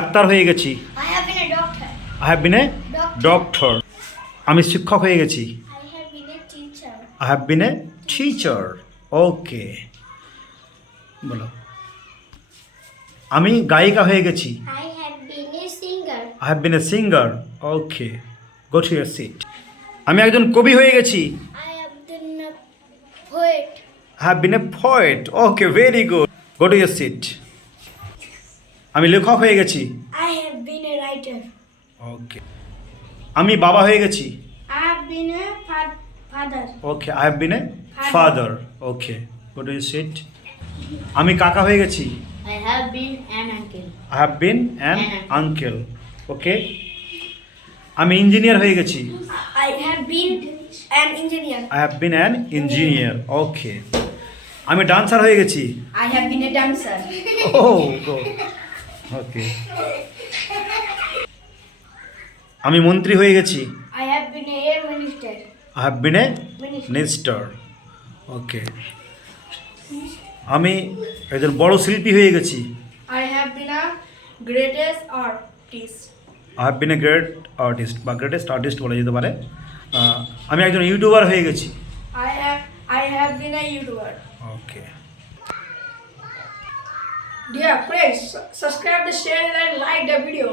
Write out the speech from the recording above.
Doctor হয়ে গেছি। I have been a doctor. I have been a doctor. আমি শিক্ষক হয়ে গেছি। I have been a teacher. I have been a teacher. Okay, বলো। আমি গায়িকা হয়ে গেছি। I have been a singer. I have been a singer. Okay, go to your seat. আমি একজন কবি হয়ে গেছি। I have been a poet. I have been a poet. Okay, very good, go to your seat. আমি লেখক হয়ে গেছি। I have been a writer. ওকে, আমি বাবা হয়ে গেছি। I have been a father. Okay, I have been a father. Okay, go to your seat. আমি কাকা হয়ে গেছি। I have been an uncle. I have been an uncle. Okay, আমি engineer হয়ে গেছি। I have been an engineer. I have been an engineer. Okay, আমি dancer হয়ে গেছি। I have been a dancer. ও গো, ওকে। আমি মন্ত্রী হয়ে গেছি। I have been a minister. I have been a minister. Okay, আমি একজন বড় শিল্পী হয়ে গেছি। I have been a greatest artist. I have been a great artist বা গ্রেটেস্ট আর্টিস্ট বলা যেতে পারে। আমি একজন ইউটিউবার হয়ে গেছি। I have been a YouTuber. Okay, Dear friends, subscribe, share and like the video.